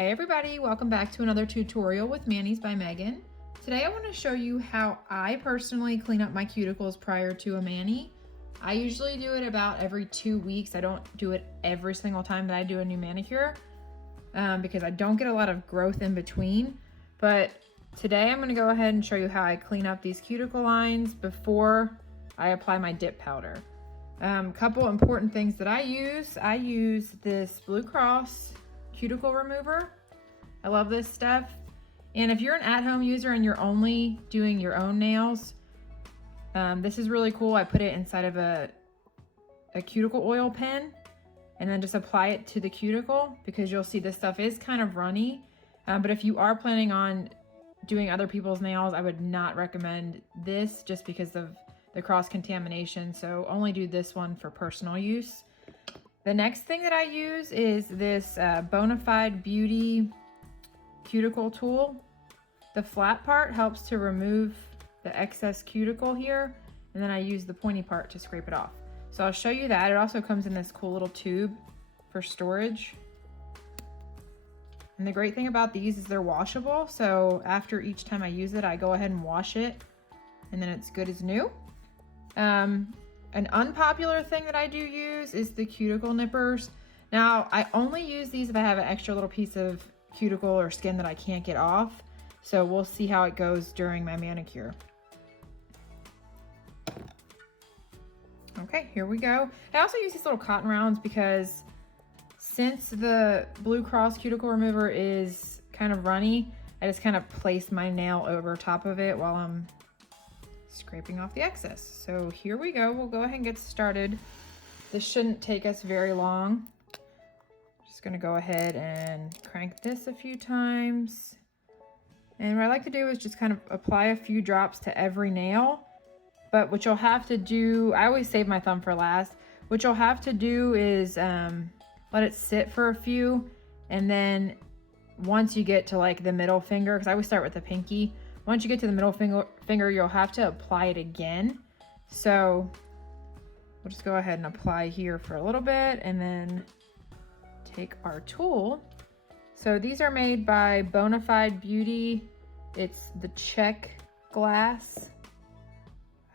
Hey everybody, welcome back to another tutorial with Manis by Megan. Today I want to show you how I personally clean up my cuticles prior to a mani. I usually do it about every 2 weeks. I don't do it every single time that I do a new manicure because I don't get a lot of growth in between. But today I'm going to go ahead and show you how I clean up these cuticle lines before I apply my dip powder. Couple important things that I use this Blue Cross cuticle remover. I love this stuff. And if you're an at-home user and you're only doing your own nails, this is really cool. I put it inside of a cuticle oil pen and then just apply it to the cuticle because you'll see this stuff is kind of runny. But if you are planning on doing other people's nails, I would not recommend this just because of the cross-contamination. So only do this one for personal use. The next thing that I use is this Bonafide Beauty cuticle tool. The flat part helps to remove the excess cuticle here, and then I use the pointy part to scrape it off. So I'll show you that. It also comes in this cool little tube for storage. And the great thing about these is they're washable, so after each time I use it, I go ahead and wash it, and then it's good as new. An unpopular thing that I do use is the cuticle nippers. Now, I only use these if I have an extra little piece of cuticle or skin that I can't get off. So we'll see how it goes during my manicure. Okay, here we go. I also use these little cotton rounds because since the Blue Cross cuticle remover is kind of runny, I just kind of place my nail over top of it while I'm scraping off the excess. So here we go. We'll go ahead and get started. This shouldn't take us very long. Just gonna go ahead and crank this a few times. And what I like to do is just kind of apply a few drops to every nail. But what you'll have to do, I always save my thumb for last. What you'll have to do is let it sit for a few. And then once you get to like the middle finger, because I always start with the pinky. Once you get to the middle finger, you'll have to apply it again. So we'll just go ahead and apply here for a little bit and then take our tool. So these are made by Bonafide Beauty. It's the Czech glass,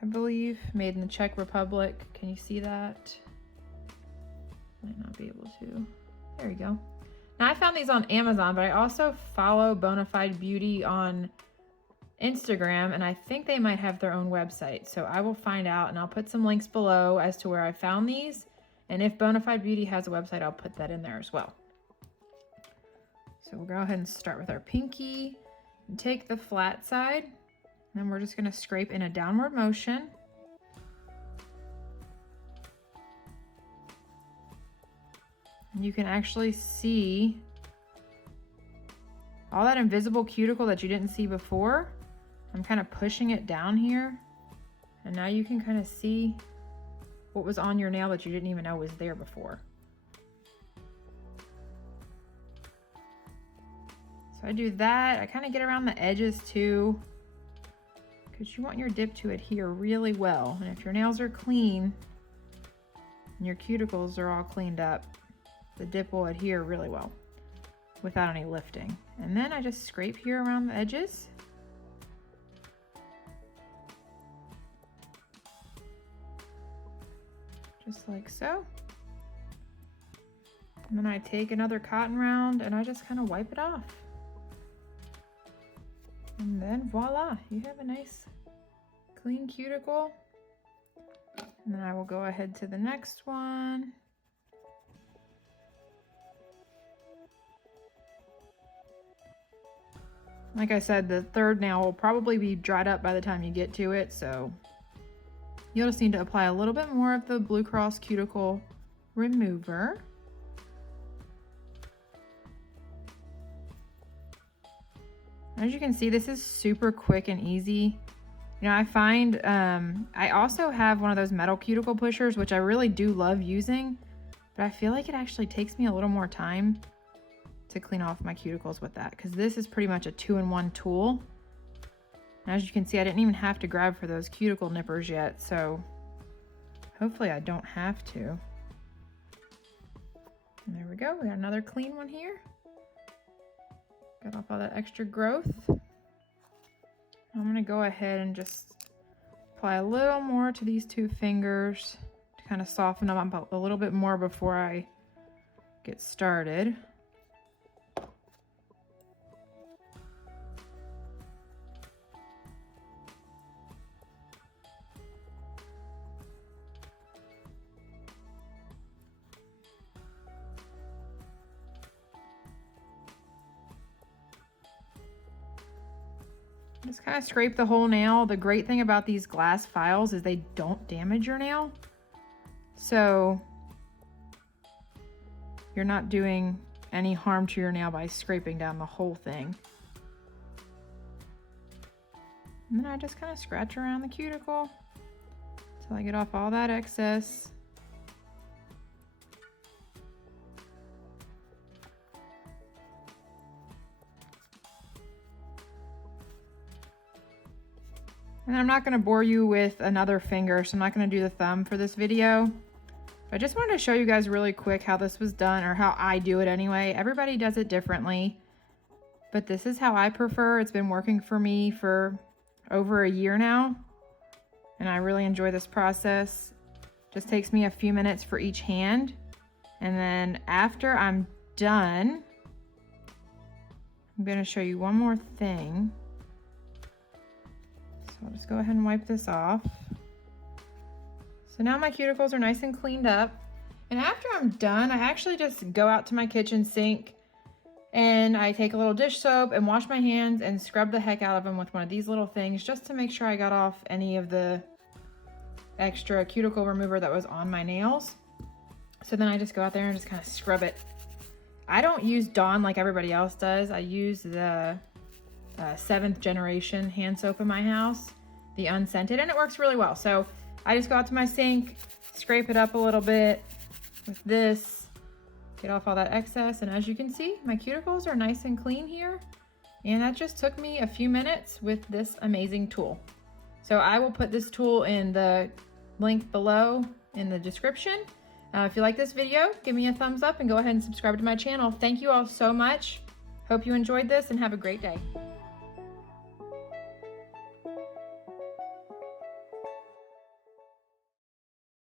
I believe, made in the Czech Republic. Can you see that? Might not be able to. There you go. Now I found these on Amazon, but I also follow Bonafide Beauty on Instagram, and I think they might have their own website. So I will find out, and I'll put some links below as to where I found these. And if Bonafide Beauty has a website, I'll put that in there as well. So we'll go ahead and start with our pinky and take the flat side. And then we're just going to scrape in a downward motion. And you can actually see all that invisible cuticle that you didn't see before. I'm kind of pushing it down here. And now you can kind of see what was on your nail that you didn't even know was there before. So I do that. I kind of get around the edges too, because you want your dip to adhere really well. And if your nails are clean and your cuticles are all cleaned up, the dip will adhere really well without any lifting. And then I just scrape here around the edges. Just like so. And then I take another cotton round and I just kind of wipe it off. And then voila, you have a nice clean cuticle. And then I will go ahead to the next one. Like I said, the third nail will probably be dried up by the time you get to it, so you'll just need to apply a little bit more of the Blue Cross cuticle remover. As you can see, this is super quick and easy. You know, I find, I also have one of those metal cuticle pushers, which I really do love using, but I feel like it actually takes me a little more time to clean off my cuticles with that, because this is pretty much a 2-in-1 tool. And as you can see, I didn't even have to grab for those cuticle nippers yet, so hopefully I don't have to. And there we go, we got another clean one here. Get off all that extra growth. I'm gonna go ahead and just apply a little more to these 2 fingers to kind of soften them up a little bit more before I get started. Just kind of scrape the whole nail. The great thing about these glass files is they don't damage your nail. So you're not doing any harm to your nail by scraping down the whole thing. And then I just kind of scratch around the cuticle until I get off all that excess. And I'm not going to bore you with another finger, so I'm not going to do the thumb for this video. I just wanted to show you guys really quick how this was done, or how I do it anyway. Everybody does it differently, but this is how I prefer. It's been working for me for over a year now, and I really enjoy this process. Just takes me a few minutes for each hand, and then after I'm done, I'm going to show you one more thing. So I'll just go ahead and wipe this off. So now my cuticles are nice and cleaned up. And after I'm done, I actually just go out to my kitchen sink and I take a little dish soap and wash my hands and scrub the heck out of them with one of these little things, just to make sure I got off any of the extra cuticle remover that was on my nails. So then I just go out there and just kind of scrub it. I don't use Dawn like everybody else does. I use the 7th generation hand soap in my house, the unscented, and it works really well. So I just go out to my sink, scrape it up a little bit with this, get off all that excess, and as you can see, my cuticles are nice and clean here, and that just took me a few minutes with this amazing tool. So I will put this tool in the link below in the description. If you like this video, give me a thumbs up and go ahead and subscribe to my channel. Thank you all so much. Hope you enjoyed this and have a great day.